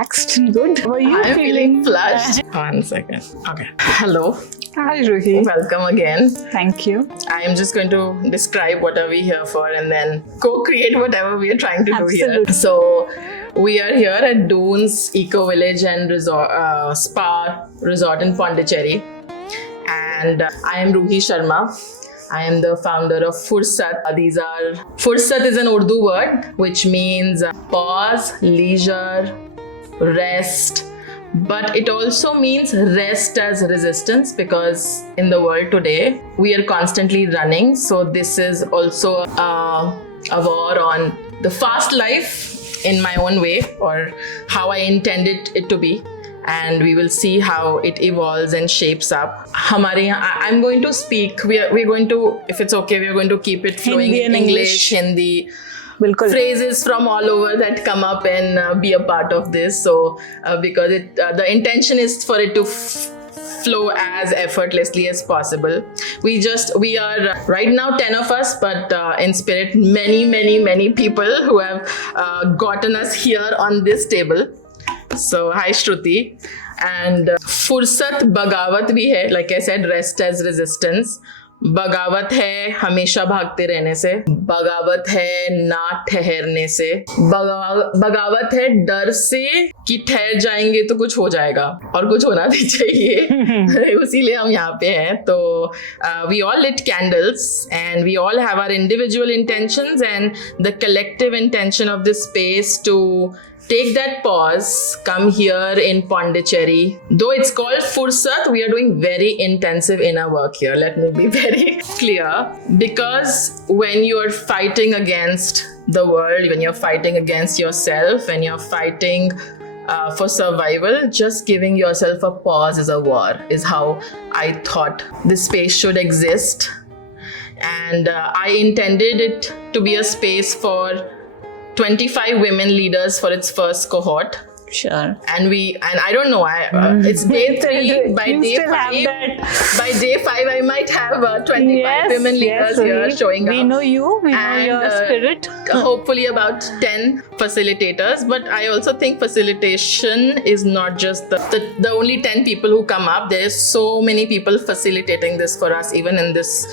relaxed and good. Were you I'm feeling feeling flushed. 1 second. Okay. Hello. Hi, Ruhi. Welcome again. Thank you. I am just going to describe what are we here for and then co-create whatever we are trying to do here. Absolutely. So we are here at Dunes Eco Village and Resort, Spa Resort in Pondicherry. And I am Ruhi Sharma. I am the founder of Fursat. Fursat is an Urdu word which means pause, leisure, rest. But it also means rest as resistance, because in the world today we are constantly running. So this is also a war on the fast life in my own way, or how I intended it to be. And we will see how it evolves and shapes up. I'm going to speak. We're going to, if it's okay, we're going to keep it flowing in English, Hindi. Bilkul. Phrases from all over that come up and be a part of this. So because the intention is for it to flow as effortlessly as possible. We are right now 10 of us, but in spirit many people who have gotten us here on this table. So hi Shruti. And Fursat Bagawat bhi hai, like I said, rest as resistance. बगावत है हमेशा भागते रहने से, बगावत है ना ठहरने से, बगावत है डर से कि ठहर जाएंगे तो कुछ हो जाएगा और कुछ होना भी चाहिए उसीलिए हम यहाँ पे हैं. तो we all lit candles and we all have our individual intentions and the collective intention of this space to take that pause, come here in Pondicherry. Though it's called Fursat, we are doing very intensive inner work here. Let me be very clear. Because when you are fighting against the world, when you're fighting against yourself, when you're fighting for survival, just giving yourself a pause is a war, is how I thought this space should exist. And I intended it to be a space for 25 women leaders for its first cohort. Sure. And I don't know, it's day 3. By day 5 I might have 25 women leaders here showing up. We know you, we know your spirit. Hopefully about 10 facilitators, but I also think facilitation is not just the only 10 people who come up. There's so many people facilitating this for us, even in this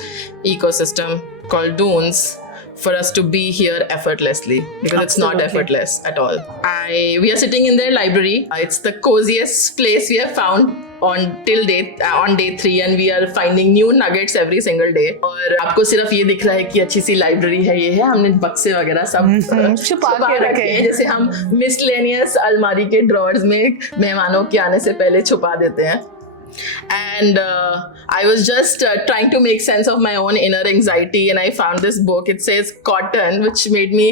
ecosystem called Dunes, for us to be here effortlessly, because it's not effortless at all. We are sitting in their library. It's the coziest place we have found on day 3, and we are finding new nuggets every single day. और आपको सिर्फ ये दिख रहा है कि अच्छी सी library है, ये है, हमने बक्से वगैरह सब छुपा के रखे हैं, जैसे हम मिसलेनियस अलमारी के ड्रॉर्स में मेहमानों के आने से पहले छुपा देते हैं. And I was just trying to make sense of my own inner anxiety, and I found this book. It says cotton, which made me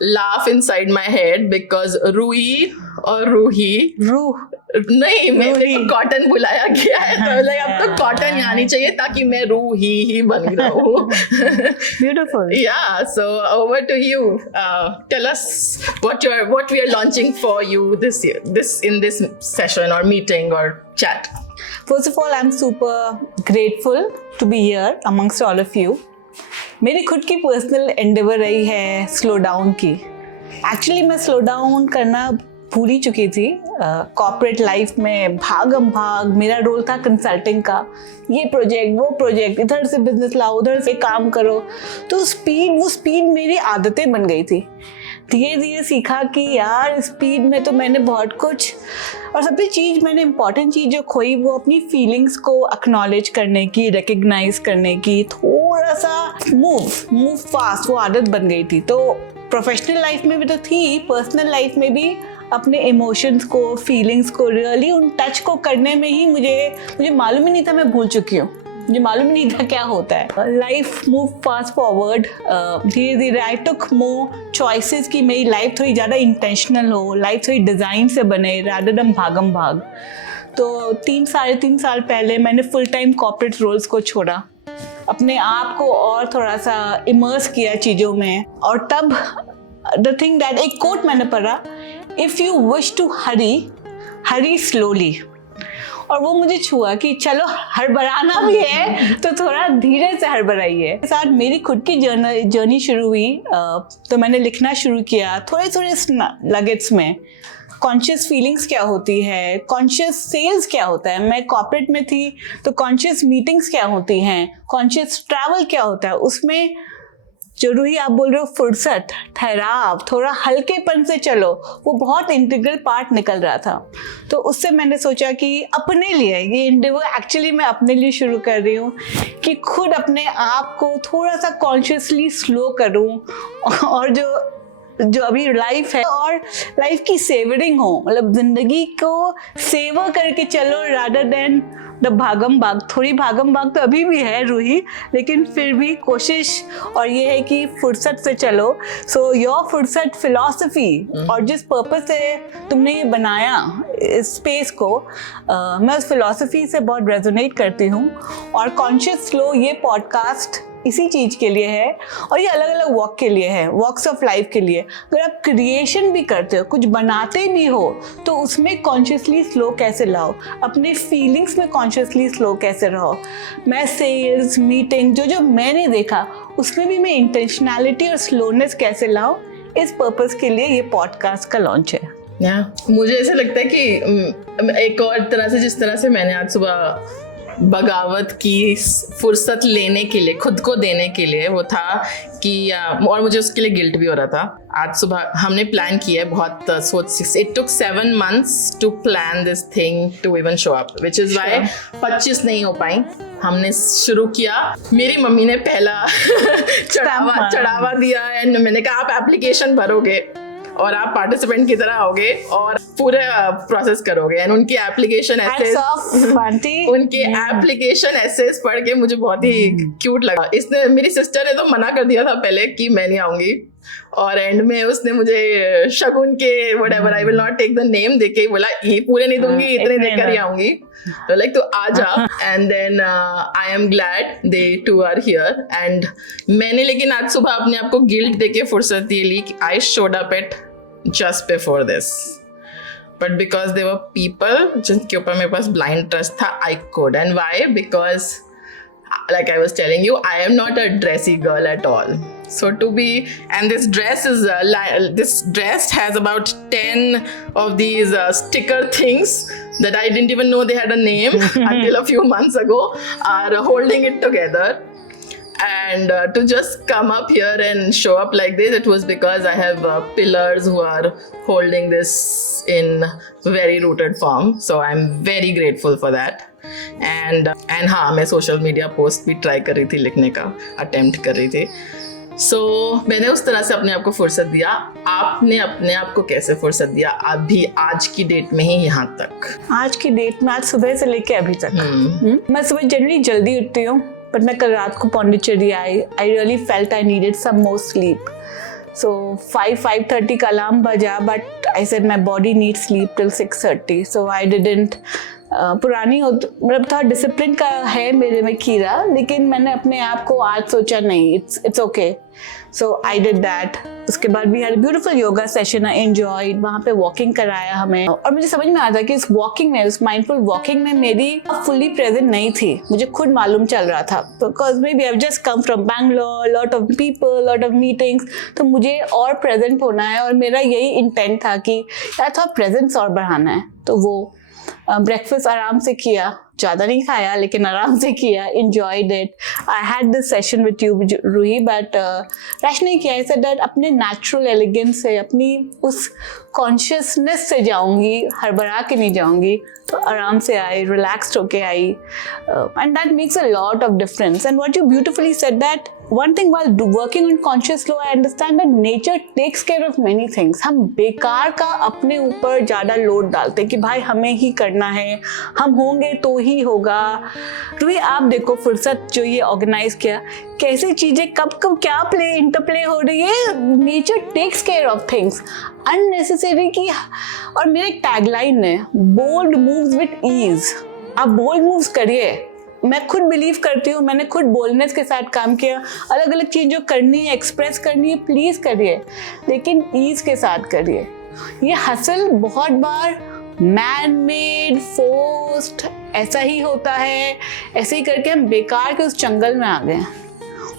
laugh inside my head, because Ruhi or Ruhi नहीं, मेरे को cotton बुलाया गया है, तो like अब तो cotton ही आनी चाहिए ताकि मैं रूही ही बन रहूं. Beautiful. Yeah, so over to you. Tell us what we are launching for you this year, in this session or meeting or chat. First of all, I'm super grateful to be here amongst all of you. मेरी खुद की personal Endeavour रही है slow down की. Actually मैं slow down करना भूल ही चुकी थी. कॉर्पोरेट लाइफ में भागम भाग, मेरा रोल था कंसल्टिंग का, ये प्रोजेक्ट वो प्रोजेक्ट, इधर से बिजनेस लाओ, उधर से काम करो. तो वो स्पीड मेरी आदतें बन गई थी. धीरे धीरे सीखा कि यार स्पीड में तो मैंने बहुत कुछ, और सबसे चीज़ मैंने इम्पॉर्टेंट चीज़ जो खोई वो अपनी फीलिंग्स को एक्नॉलेज करने की, रिकग्नाइज करने की, थोड़ा सा मूव फास्ट, वो आदत बन गई थी. तो प्रोफेशनल लाइफ में भी तो थी, पर्सनल लाइफ में भी अपने इमोशंस को, फीलिंग्स को रियली उन टच को करने में ही मुझे मालूम ही नहीं था मैं भूल चुकी हूँ. मुझे मालूम नहीं था क्या होता है. Life move fast forward. धीरे धीरे आई टुक मोर चॉइसेस कि मेरी लाइफ थोड़ी ज़्यादा इंटेंशनल हो, लाइफ थोड़ी डिज़ाइन से बने, रादर देन भागम भाग. तो 3-3.5 साल पहले मैंने फुल टाइम कॉर्पोरेट रोल्स को छोड़ा, अपने आप को और थोड़ा सा इमर्स किया चीज़ों में. और तब द थिंग दैट, एक कोट मैंने पढ़ा, if you wish to hurry slowly. और वो मुझे छुआ कि चलो हड़बड़ाना भी है तो थोड़ा धीरे से हड़बड़ाइए. साथ मेरी खुद की जर्नी शुरू हुई, तो मैंने लिखना शुरू किया थोड़े थोड़े लगेट्स में. कॉन्शियस फीलिंग्स क्या होती है, कॉन्शियस सेल्स क्या होता है, मैं कॉर्पोरेट में थी तो कॉन्शियस मीटिंग्स क्या होती हैं, कॉन्शियस ट्रैवल क्या होता है, उसमें जो रूही आप बोल रहे हो फुर्सत, ठहराव, थोड़ा हल्केपन से चलो, वो बहुत इंटीग्रल पार्ट निकल रहा था। तो उससे मैंने सोचा कि अपने लिए ये इंडिवर एक्चुअली मैं अपने लिए शुरू कर रही हूँ कि खुद अपने आप को थोड़ा सा कॉन्शियसली स्लो करूँ और जो अभी लाइफ है और लाइफ की सेवरिंग हो, मतलब जिंदगी को सेवर करके चलो रादर देन द भागम भाग। थोड़ी भागम भाग तो अभी भी है रूही, लेकिन फिर भी कोशिश और ये है कि फुर्सत से चलो। सो योर फुर्सत फिलॉसफी और जिस पर्पस से तुमने ये बनाया इस स्पेस को, मैं उस फिलॉसफी से बहुत रेजोनेट करती हूँ। और कॉन्शियस स्लो ये पॉडकास्ट इसी चीज़ के लिए है और ये अलग अलग वॉक के लिए है, वॉक्स ऑफ लाइफ के लिए। अगर आप क्रिएशन भी करते हो, कुछ बनाते भी हो, तो उसमें कॉन्शियसली स्लो कैसे लाओ, अपने फीलिंग्स में कॉन्शियसली स्लो कैसे रहो। मैं सेल्स मीटिंग जो मैंने देखा उसमें भी मैं इंटेंशनैलिटी और स्लोनेस कैसे लाऊं, इस पर्पस के लिए ये पॉडकास्ट का लॉन्च है। मुझे ऐसा लगता है कि एक और तरह से, जिस तरह से मैंने आज सुबह बगावत की फुर्सत लेने के लिए, खुद को देने के लिए, वो था कि और मुझे उसके लिए गिल्ट भी हो रहा था। आज सुबह हमने प्लान किया है बहुत सोच, it took 7 months to plan this thing to even show up, which is why 25 नहीं हो पाई। हमने शुरू किया, मेरी मम्मी ने पहला चढ़ावा दिया एंड मैंने कहा आप एप्लीकेशन भरोगे और आप पार्टिसिपेंट की तरह आओगे और पूरे प्रोसेस करोगे। एंड उनकी एप्लीकेशन एसेस पढ़ के मुझे बहुत ही क्यूट लगा। इसने, मेरी सिस्टर ने तो मना कर दिया था पहले कि मैं नहीं आऊंगी, और एंड में उसने मुझे शगुन के whatever, I will not take the name, देके बोला ये पूरे नहीं दूंगी, इतने देकर ही आऊंगी। तो लाइक तो आ जा। And then I am glad they too are here. And मैंने लेकिन आज सुबह अपने आप को गिल्ट देके फुर्सत ये ली कि I showed up at just before this, but because there were people जिनके ऊपर मेरे पास blind trust था, I could. And why? Because like I was telling you, I am not a dressy girl at all. So to be, and this dress is this dress has about 10 of these sticker things that I didn't even know they had a name until a few months ago, are holding it together. And to just come up here and show up like this, it was because I have pillars who are holding this in very rooted form. So I'm very grateful for that. And हाँ, मैं social media post भी try कर रही थी लिखने का, attempt कर रही थी। So मैंने उस तरह से अपने आप को फुर्सत दिया। आपने अपने आप को कैसे फुर्सत दिया अभी आज की डेट में ही यहाँ तक? आज की डेट में, आज सुबह से लेके अभी तक मैं सुबह जनरली जल्दी उठती हूँ, बट मैं कल रात को पौंडीचेरी आई really felt I needed some more sleep. So 5:30 का अलार्म बजा, but I said my body need sleep till 6:30, so I didn't. पुरानी मतलब था, डिसिप्लिन का है मेरे में कीड़ा, लेकिन मैंने अपने आप को आज सोचा नहीं, it's okay, so I did that. उसके बाद भी had beautiful yoga session, I enjoyed. वहाँ पे वॉकिंग कराया हमें, और मुझे समझ में आता कि इस वॉकिंग में, उस माइंडफुल वॉकिंग में मेरी फुल्ली प्रेजेंट नहीं थी, मुझे खुद मालूम चल रहा था, because maybe I just come from Bangalore, lot of people, lot of meetings, तो मुझे और प्रेजेंट होना है, और मेरा यही इंटेंट था कि यार थोड़ा प्रेजेंस और बढ़ाना है। तो वो ब्रेकफास्ट आराम से किया, ज़्यादा नहीं खाया लेकिन आराम से किया, enjoyed it. I had this session with you, Roohi, but rush नहीं किया। I said that अपने natural elegance से, अपनी उस consciousness से जाऊँगी, हड़बड़ा के नहीं जाऊँगी, तो आराम से आई, relaxed होके आई, and that makes a lot of difference. And what you beautifully said, that one thing while working on conscious flow, I understand that nature takes care of many things. हम बेकार का अपने ऊपर ज़्यादा लोड डालते हैं कि भाई हमें ही करना है, हम होंगे तो ही होगा। रूही, आप देखो फुर्सत जो ये ऑर्गेनाइज किया, कैसी चीज़ें कब कब क्या इंटरप्ले हो रही है। Nature takes care of things unnecessary की। और मेरे टैगलाइन है, बोल्ड मूव्स विथ ईज। आप बोल्ड मूव्स करिए, मैं खुद बिलीव करती हूँ, मैंने खुद बोल्डनेस के साथ काम किया। अलग अलग चीज़ जो करनी है, एक्सप्रेस करनी है, प्लीज़ करिए, लेकिन ईज के साथ करिए। ये हसल बहुत बार मैन मेड, फोर्स्ड, ऐसा ही होता है, ऐसे ही करके हम बेकार के उस जंगल में आ गए हैं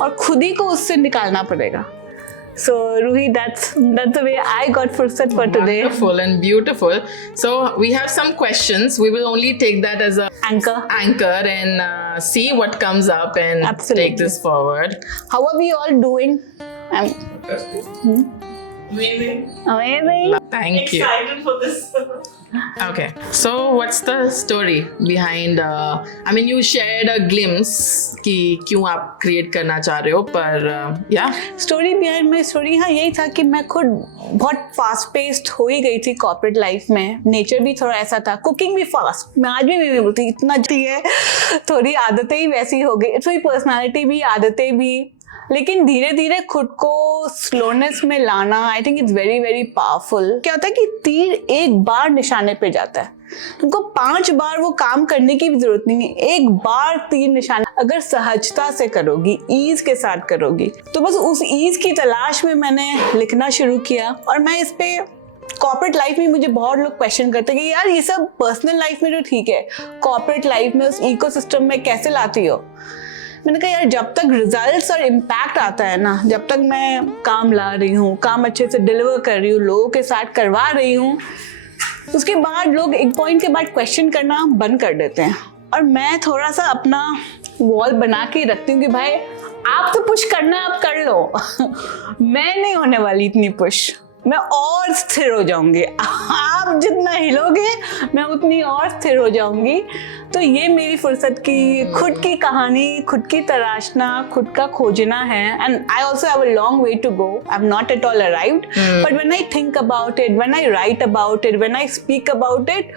और खुद ही को उससे निकालना पड़ेगा। So Ruhi, that's the way I got fursat for today. Wonderful and beautiful. So we have some questions. We will only take that as a Anchor. and see what comes up and Absolutely. take this forward. How are we all doing? Amazing. Amazing. Thank you. Excited for this. Okay. So what's the story behind? I mean, you shared a glimpse कि क्यों आप create करना चाह रहे हो, पर yeah. Story behind my story, हाँ यही था कि मैं खुद बहुत फास्ट पेस्ड हो ही गई थी कॉर्पोरेट लाइफ में. नेचर भी थोड़ा ऐसा था, कुकिंग भी फास्ट. मैं आज भी बोलती इतना जल्दी है, थोड़ी आदतें ही वैसी हो गई, थोड़ी पर्सनालिटी भी, आदतें भी. लेकिन धीरे धीरे खुद को स्लोनेस में लाना, आई think it's very very powerful. क्या होता है कि तीर एक बार निशाने पे जाता है, तुमको 5 बार वो काम करने की भी जरूरत नहीं है. एक बार तीर निशाना अगर सहजता से करोगी, ईज के साथ करोगी, तो बस उस ईज की तलाश में मैंने लिखना शुरू किया. और मैं इस पे कॉर्पोरेट लाइफ में मुझे बहुत लोग क्वेश्चन करते हैं कि यार ये सब पर्सनल लाइफ में तो ठीक है, कॉर्पोरेट लाइफ में उस इकोसिस्टम में कैसे लाती हो. मैंने कहा यार जब तक रिजल्ट्स और इम्पैक्ट आता है ना, जब तक मैं काम ला रही हूँ, काम अच्छे से डिलीवर कर रही हूँ, लोगों के साथ करवा रही हूँ, उसके बाद लोग एक पॉइंट के बाद क्वेश्चन करना बंद कर देते हैं. और मैं थोड़ा सा अपना वॉल बना के रखती हूँ कि भाई आप तो पुश करना है, आप कर लो. मैं नहीं होने वाली इतनी पुश, मैं और स्थिर हो जाऊंगी. आप जितना हिलोगे मैं उतनी और स्थिर हो जाऊंगी. तो ये मेरी फुर्सत की खुद की कहानी, खुद की तराशना, खुद का खोजना है. And I also have a long way to go. I am not at all arrived, but when I think about it, when I write about it, when I speak about it,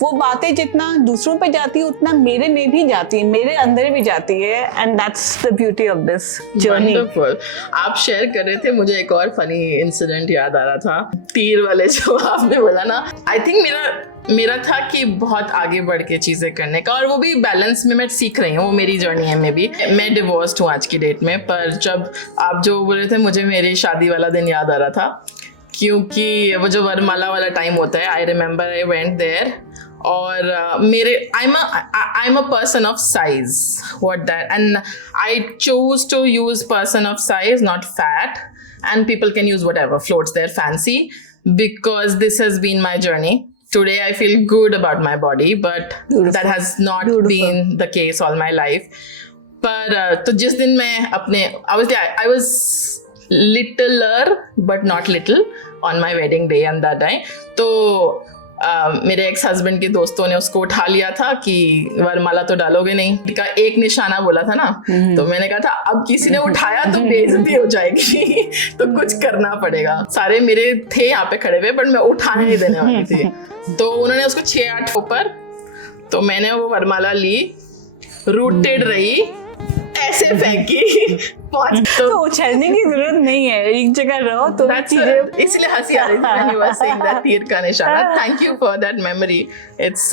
वो बातें जितना दूसरों पे जाती है उतना मेरे में भी जाती है, मेरे अंदर भी जाती है. And that's the beauty of this journey. Wonderful. आप शेयर कर रहे थे, मुझे एक और फनी इंसिडेंट याद आ रहा था. तीर वाले जो आपने बोला ना, आई थिंक मेरा था कि बहुत आगे बढ़ के चीज़ें करने का, और वो भी बैलेंस में मैं सीख रही हूँ. वो मेरी जर्नी है. मैं डिवोर्स्ड हूँ आज की डेट में, पर जब आप जो बोल रहे थे मुझे मेरी शादी वाला दिन याद आ रहा था, क्योंकि वो जो वरमाला वाला टाइम होता है, I remember I went there. और मेरे I am a person of size, what that, and I choose to use person of size, not fat, and people can use whatever floats their fancy, because this has been my journey. Today I feel good about my body, but that has not been the case all my life. पर तो जिस दिन मैं अपने I was littler but not little on my wedding day and that time. तो मेरे ex husband के दोस्तों ने उसको उठा लिया था कि वरमाला तो डालोगे नहीं, का एक निशाना बोला था ना. तो मैंने कहा था अब किसी ने उठाया तो बेइज्जती हो जाएगी, तो कुछ करना पड़ेगा. सारे मेरे थे यहाँ पे खड़े हुए, बट मैं उठाने नहीं देने वाली थी. तो उन्होंने उसको 6-8 ऊपर, तो मैंने वो वरमाला ली, रूटेड रही, ऐसे फेंकी. तो उछलने की जरूरत नहीं है, एक जगह रहो तो चीजें. इसलिए हंसी आ रही थी when you were saying that तीर का निशाना. Thank you for that memory. It's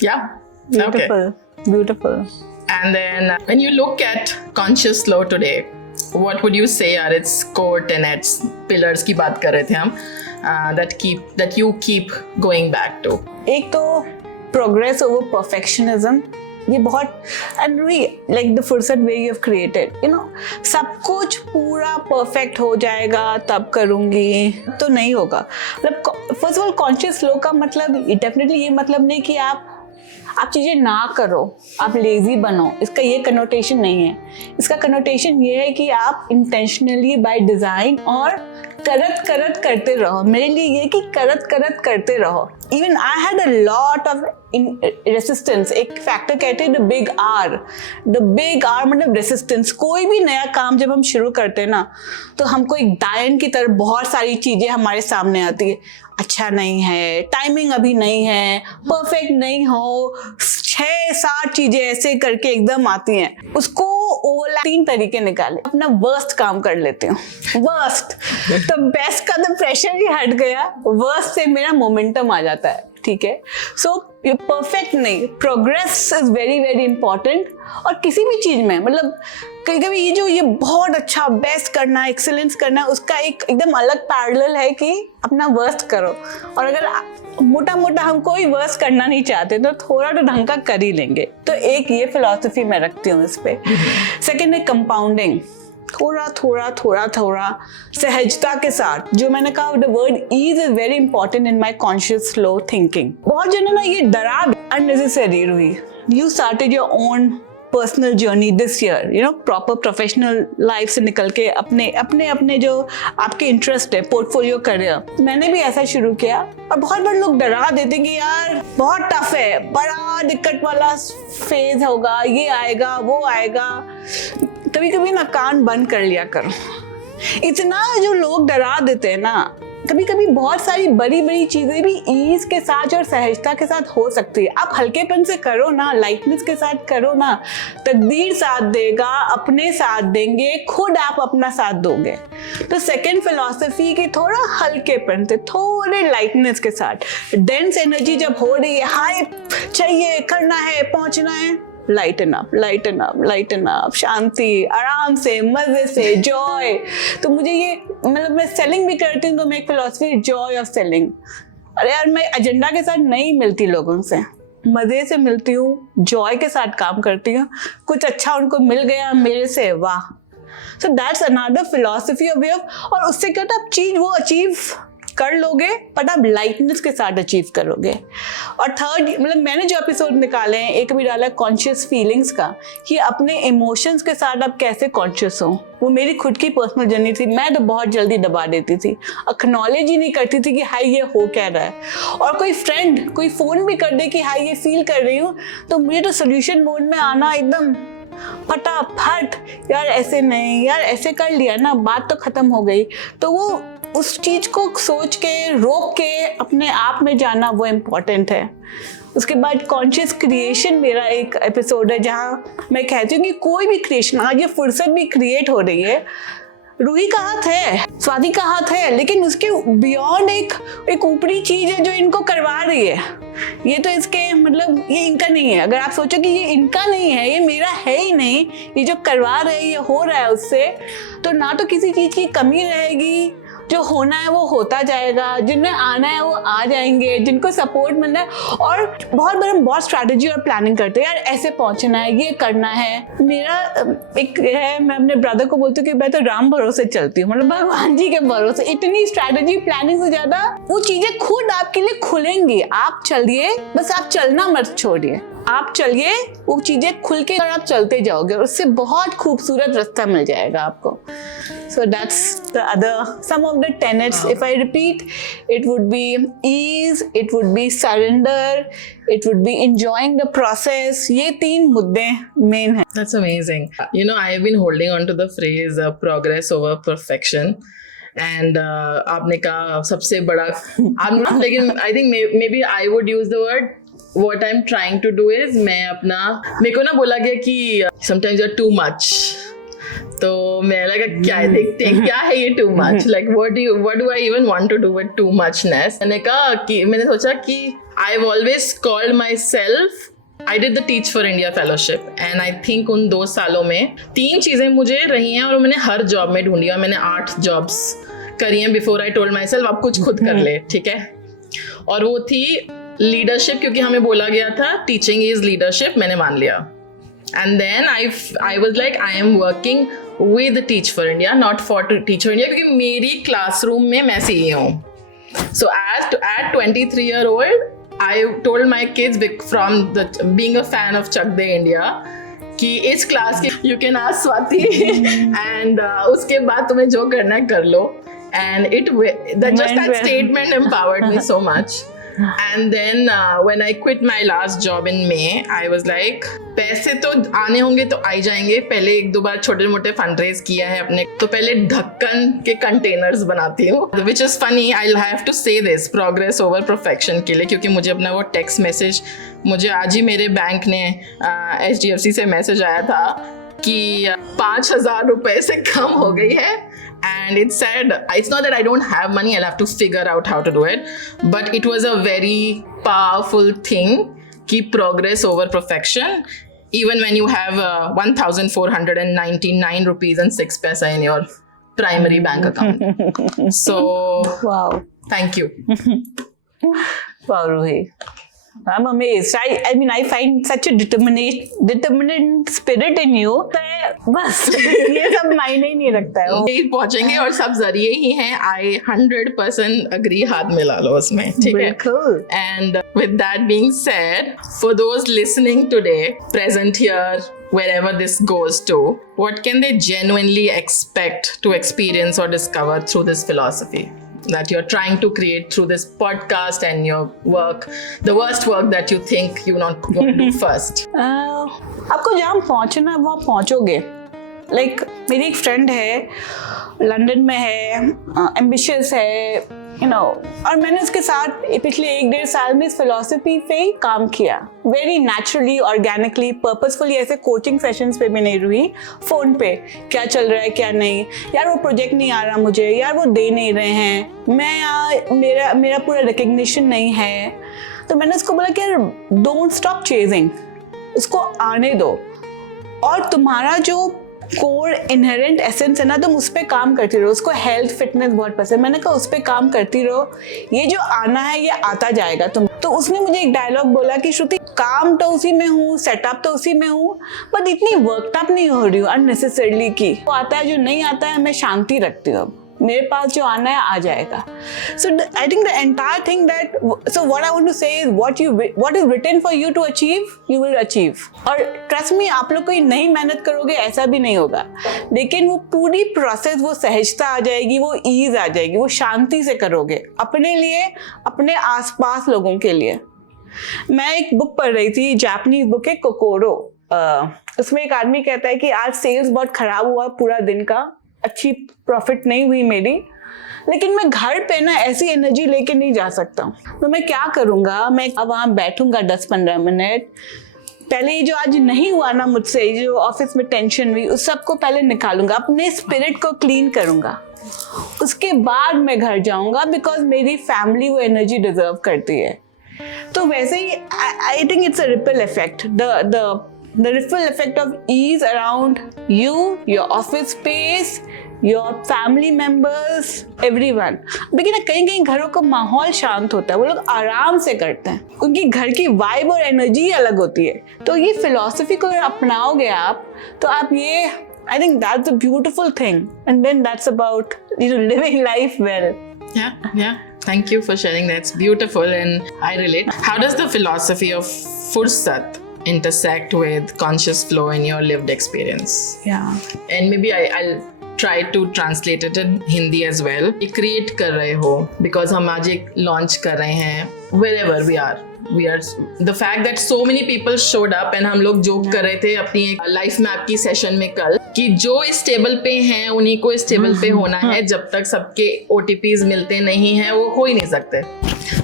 yeah, beautiful, okay. Beautiful. And then when you look at conscious flow today, what would you say are its core tenets, pillars की बात कर रहे थे हम, that you keep going back to? एक तो progress over perfectionism. ये बहुत, and really like the फुर्सत way you have created, you know, सब कुछ पूरा परफेक्ट हो जाएगा तब करूँगी, तो नहीं होगा. मतलब first of all conscious flow का मतलब डेफिनेटली ये मतलब नहीं कि आप चीज़ें ना करो, आप लेजी बनो. इसका ये कनोटेशन नहीं है. इसका कनोटेशन ये है कि आप इंटेंशनली बाय डिज़ाइन और करत करते रहो. मेरे लिए ये कि करत करते रहो. Even I had a lot of resistance. एक फैक्टर कहते हैं द बिग आर मतलब रेसिस्टेंस. कोई भी नया काम जब हम शुरू करते हैं ना, तो हमको एक डायन की तरह बहुत सारी चीज़ें हमारे सामने आती है. अच्छा नहीं है, टाइमिंग अभी नहीं है, परफेक्ट नहीं हो, 6-7 चीजें ऐसे करके एकदम आती हैं. उसको ओवरलैप 3 तरीके निकाले. अपना वर्स्ट काम कर लेते हो. वर्स्ट तो बेस्ट का तो प्रेशर ही हट गया, वर्स्ट से मेरा मोमेंटम आ जाता है. ठीक है. सो ये परफेक्ट नहीं, progress is very very important. और किसी भी चीज में मतलब कभी कभी ये बहुत अच्छा बेस्ट करना, एक्सेलेंस करना, उसका एक एकदम अलग पैरेलल है कि अपना वर्स्ट करो. और अगर मोटा हम कोई वर्स्ट करना नहीं चाहते तो थोड़ा तो ढंग का कर ही लेंगे. तो एक ये फिलॉसफी मैं रखती हूँ इस पे. सेकेंड है कंपाउंडिंग. थोड़ा थोड़ा थोड़ा थोड़ा सहजता के साथ, जो मैंने कहा the word ease is very important in my conscious flow thinking. बहुत जने ना ये डरा अननेसेसरी हुई। You started your own personal journey this year, you know, proper professional life से निकल के अपने अपने अपने जो आपके इंटरेस्ट है, पोर्टफोलियो करियर, मैंने भी ऐसा शुरू किया। और बहुत बार लोग डरा देते कि यार बहुत टफ है, बड़ा दिक्कत वाला फेज होगा, ये आएगा वो आएगा। कभी कभी ना कान बंद कर लिया करो। इतना जो लोग डरा देते हैं ना, कभी कभी बहुत सारी बड़ी बड़ी चीजें भी ईज के साथ और सहजता के साथ हो सकती है। आप हल्केपन से करो ना, लाइटनेस के साथ करो ना, तकदीर साथ देगा, अपने साथ देंगे, खुद आप अपना साथ दोगे। तो सेकंड फिलॉसफी की थोड़ा हल्केपन से, थोड़े लाइटनेस के साथ, डेंस एनर्जी जब हो रही है, हाई चाहिए, करना है, पहुंचना है, lighten up, lighten up, lighten up, शांति, आराम से, मजे से, जॉय। तो मुझे ये, मतलब मैं सेलिंग भी करती हूँ तो मैं एक फिलॉसफी जॉय ऑफ सेलिंग। अरे यार, मैं एजेंडा के साथ नहीं मिलती लोगों से, मजे से मिलती हूँ, जॉय के साथ काम करती हूँ। कुछ अच्छा उनको मिल गया मेरे से, वाह। So that's another philosophy of way of. और उससे क्या होता है, आप चीज वो अचीव कर लोगे, बट आप लाइटनेस के साथ अचीव करोगे। और थर्ड, मतलब मैंने जो एपिसोड निकाले हैं, एक भी डाला कॉन्शियस फीलिंग्स का, कि अपने इमोशंस के साथ आप कैसे कॉन्शियस हो। वो मेरी खुद की पर्सनल जर्नी थी। मैं तो बहुत जल्दी दबा देती थी, एक्नॉलेज ही नहीं करती थी कि हाय ये हो क्या रहा है। और कोई फ्रेंड कोई फोन भी कर दे कि हाय ये फील कर रही हूँ, तो मुझे तो सोल्यूशन मोड में आना एकदम फटाफट, यार ऐसे नहीं, यार ऐसे कर लिया ना, बात तो खत्म हो गई। तो वो उस चीज को सोच के, रोक के अपने आप में जाना, वो इम्पोर्टेंट है। उसके बाद कॉन्शियस क्रिएशन मेरा एक एपिसोड है, जहाँ मैं कहती हूँ कि कोई भी क्रिएशन, आज ये फुर्सत भी क्रिएट हो रही है, रूही का हाथ है, स्वाति का हाथ है, लेकिन उसके बियॉन्ड एक ऊपरी चीज है जो इनको करवा रही है। ये तो इसके, मतलब ये इनका नहीं है। अगर आप सोचो कि ये इनका नहीं है, ये मेरा है ही नहीं, ये जो करवा रहे हैं, ये हो रहा है उससे, तो ना तो किसी चीज की कमी रहेगी, जो होना है वो होता जाएगा, जिन्हें आना है वो आ जाएंगे, जिनको सपोर्ट मिलना है। और बहुत बार हम बहुत स्ट्रैटेजी और प्लानिंग करते हैं, यार ऐसे पहुंचना है, ये करना है। मेरा एक है, मैं अपने ब्रदर को बोलती हूँ कि मैं तो राम भरोसे चलती हूँ, मतलब भगवान जी के भरोसे। इतनी स्ट्रैटेजी प्लानिंग से ज्यादा वो चीजें खुद आपके लिए खुलेंगी। आप चलिए, बस आप चलना मत छोड़िए, आप चलिए, वो चीजें खुल के और आप चलते जाओगे, और उससे बहुत खूबसूरत रास्ता मिल जाएगा आपको। So that's the other, some of the tenets. If I repeat, it would be ease, it would be surrender, it would be enjoying the process. ये तीन मुद्दे main हैं. That's amazing. You know, I have been holding on to the phrase progress over perfection. And आपने कहा सबसे बड़ा, लेकिन I think maybe I would use the word, what I'm trying to do is, मेरे को ना बोला गया कि sometimes you're too much. तो मैं लगा क्या देखते हैं क्या है ये too much, like what do I even want to do with too muchness. मैंने सोचा कि I have always called my self, I did the teach for India fellowship, and I think उन 2 सालों में 3 चीजें मुझे रही हैं और मैंने हर जॉब में ढूंढी, और मैंने 8 जॉब्स करी हैं before I told my self आप कुछ खुद कर ले, ठीक है। और वो थी लीडरशिप, क्योंकि हमें बोला गया था टीचिंग इज लीडरशिप, मैंने मान लिया। And then I was like, I am working with Teach for India, not for Teach for India, क्योंकि मेरी क्लासरूम में मैं CEO हूँ। So at 23-year-old, I told my kids from being a fan of Chak De India कि इस class के you can ask Swati and उसके बाद तुम्हें जो करना है कर लो। And just that statement empowered me so much. And then when I quit my last job in May, I was like, पैसे तो आने होंगे तो आ जाएंगे। पहले 1-2 बार छोटे मोटे फंड रेज किया है अपने, तो पहले ढक्कन के कंटेनर्स बनाती हूँ। Which is funny, I'll have to say this, progress over perfection के लिए, क्योंकि मुझे अपना वो टेक्स्ट मैसेज, मुझे आज ही मेरे बैंक ने HDFC से मैसेज आया था कि 5,000 रुपए से कम हो गई है। And it said, it's not that I don't have money, I'll have to figure out how to do it, but it was a very powerful thing, keep progress over perfection, even when you have 1,499 rupees and 6 paisa in your primary bank account. So, wow, thank you. Wow, Ruhi. I'm amazed. I mean, I find such a determined spirit in you. बस ये सब मायने ही नहीं रखता है. यही पहुंचेंगे और सब जरिए ही हैं. I 100% agree. हाथ मिला लो उसमें, ठीक है? बिल्कुल. And with that being said, for those listening today, present here, wherever this goes to, what can they genuinely expect to experience or discover through this philosophy that you're trying to create through this podcast and your work, the worst work that you think you not going to do first? आपको जहाँ पहुँचना वहाँ पहुँचोगे. Like मेरी एक friend है, London में है, ambitious है, और मैंने उसके साथ पिछले 1-1.5 साल में इस फिलॉसफी पे ही काम किया. Very naturally, organically, purposefully. ऐसे कोचिंग सेशंस पे भी नहीं रुई. फोन पे क्या चल रहा है क्या नहीं, यार वो प्रोजेक्ट नहीं आ रहा मुझे, यार वो दे नहीं रहे हैं, मैं मेरा पूरा रिकग्निशन नहीं है. तो मैंने उसको बोला कि यार डोंट स्टॉप चेजिंग, उसको आने दो. और तुम्हारा जो कोर इनहेरेंट एसेंस है ना, तुम उस पर काम करती रहो. उसको हेल्थ फिटनेस बहुत पसंद. मैंने कहा उस पर काम करती रहो, ये जो आना है ये आता जाएगा तुम. तो उसने मुझे एक डायलॉग बोला कि श्रुति, काम तो उसी में हूँ, सेटअप तो उसी में हूँ, बट इतनी वर्कअप नहीं हो रही हूँ अननेसेसरली की. वो आता है, जो नहीं आता है मैं शांति रखती हूँ. मेरे पास जो आना है आ जाएगा. So I think the entire thing that, so what I want to say is what is written for you to achieve, you will achieve. और trust me, आप लोग कोई नई मेहनत करोगे ऐसा भी नहीं होगा, लेकिन वो पूरी प्रोसेस, वो सहजता आ जाएगी, वो ईज आ जाएगी, वो शांति से करोगे अपने लिए, अपने आसपास लोगों के लिए. मैं एक बुक पढ़ रही थी, जापानीज बुक है, कोकोरो. उसमें एक आदमी कहता है कि आज सेल्स बहुत खराब हुआ पूरा दिन का, अच्छी प्रॉफिट नहीं हुई मेरी, लेकिन मैं घर पे ना ऐसी एनर्जी लेके नहीं जा सकता. तो मैं क्या करूँगा, मैं अब वहाँ बैठूंगा 10-15 मिनट. पहले ये जो आज नहीं हुआ ना मुझसे, जो ऑफिस में टेंशन हुई, उस सबको पहले निकालूंगा, अपने स्पिरिट को क्लीन करूँगा. उसके बाद मैं घर जाऊँगा, बिकॉज मेरी फैमिली वो एनर्जी डिजर्व करती है. तो वैसे ही I think it's a ripple effect, the ripple effect of ease around you, your office space, your family members, everyone. लेकिन कहीं घरों का माहौल शांत होता है, वो लोग आराम से करते हैं, उनकी घर की वाइब और एनर्जी अलग होती है. तो ये फिलॉसफी को अपनाओगे आप, तो आप ये, I think that's a beautiful thing, and then that's about living life well. Yeah. Thank you for sharing. That's beautiful, and I relate. How does the philosophy of Fursat intersect with conscious flow in your lived experience? Yeah. And maybe I'll try to translate it in Hindi as well. ये create कर रहे हो because हम आज एक launch कर रहे हैं. Wherever we are, the fact that so many people showed up, and हम लोग joke कर रहे थे अपनी एक life map की session में कल, कि जो इस टेबल पे हैं उन्हीं को इस टेबल पे होना है. जब तक सबके OTPs मिलते नहीं हैं वो हो ही नहीं सकते.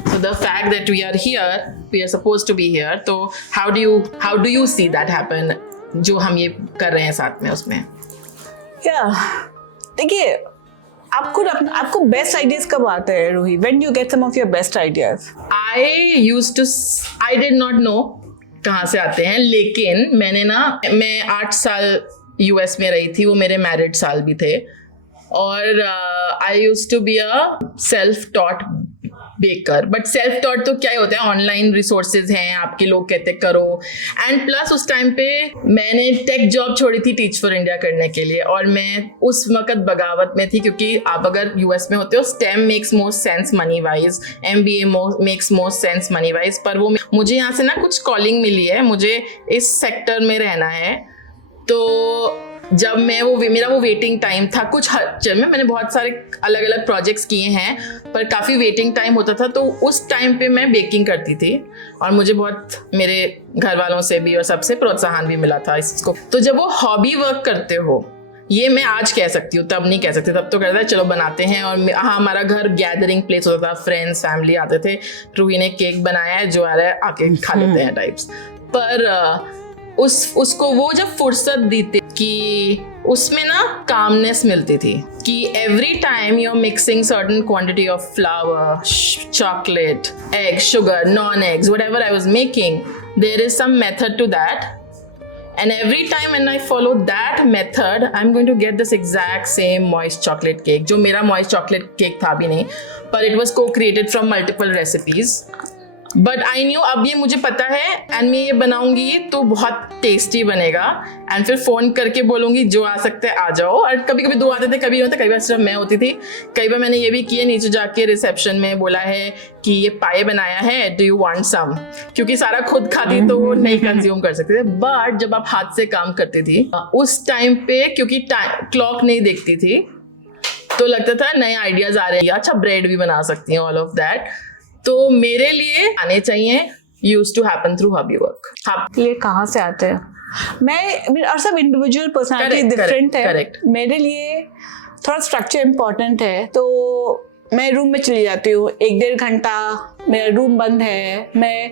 So the fact that we are here, we are supposed to be here. So how do you see that happen? जो हम ये कर रहे हैं साथ में उसमें. Yeah, देखिए, आपको बेस्ट आइडियाज कब आते हैं Ruhi? When you get some of your best ideas? I did not know कहाँ से आते हैं, लेकिन मैं 8 साल US में रही थी, वो मेरे मैरिड साल भी थे, और I used to be a self taught baker. But self taught तो क्या होता है, ऑनलाइन रिसोर्सेज हैं, आपके लोग कहते करो. एंड प्लस उस टाइम पे मैंने टेक जॉब छोड़ी थी टीच फॉर इंडिया करने के लिए, और मैं उस वक्त बगावत में थी, क्योंकि आप अगर यूएस में होते हो, stem makes most sense money wise, MBA makes most sense money wise, पर वो मुझे यहाँ से ना कुछ कॉलिंग मिली है, मुझे इस सेक्टर में रहना है. तो जब मेरा वो वेटिंग टाइम था, कुछ में मैंने बहुत सारे अलग अलग प्रोजेक्ट्स किए हैं, पर काफ़ी वेटिंग टाइम होता था. तो उस टाइम पे मैं बेकिंग करती थी, और मुझे बहुत मेरे घर वालों से भी और सबसे प्रोत्साहन भी मिला था इसको. तो जब वो हॉबी वर्क करते हो, ये मैं आज कह सकती हूँ, तब नहीं कह सकती. तब तो कहता है चलो बनाते हैं, और हाँ, हमारा घर गैदरिंग प्लेस होता था, फ्रेंड्स फैमिली आते थे, रूही ने केक बनाया है, जो आ रहा है आके खा लेते हैं टाइप्स. पर उसको वो जब फुर्सत दी थी कि उसमें ना कामनेस मिलती थी, कि every time you are mixing certain quantity of flour, chocolate, egg, sugar, non eggs, whatever I was making, there is some method to that, and every time when I follow that method, I'm going to get this exact same moist chocolate cake, जो मेरा moist chocolate cake था भी नहीं, पर it was co-created from multiple recipes. But I knew अब ये मुझे पता है एंड मैं ये बनाऊंगी तो बहुत टेस्टी बनेगा एंड फिर फोन करके बोलूंगी जो आ सकते हैं आ जाओ। और कभी कभी 2 आते थे, कभी होता, कई बार सिर्फ मैं होती थी। कई बार मैंने ये भी किया, नीचे जाके रिसेप्शन में बोला है कि ये पाए बनाया है, डू यू वांट सम, क्योंकि सारा खुद खाती तो वो नहीं कंज्यूम कर सकते थे। बट जब आप हाथ से काम करती थी उस टाइम पे, क्योंकि क्लॉक नहीं देखती थी, तो लगता था नए आइडियाज आ रहे हैं, अच्छा ब्रेड भी बना सकती हैं, ऑल ऑफ दैट। तो मेरे लिए आने चाहिए, used to happen through hobby work. आपके लिए कहाँ से आते हैं? मैं और सब इंडिविजुअल पर्सनालिटी डिफरेंट है। correct. मेरे लिए थोड़ा स्ट्रक्चर इम्पोर्टेंट है, तो मैं रूम में चली जाती हूँ, 1-1.5 घंटा मेरा रूम बंद है, मैं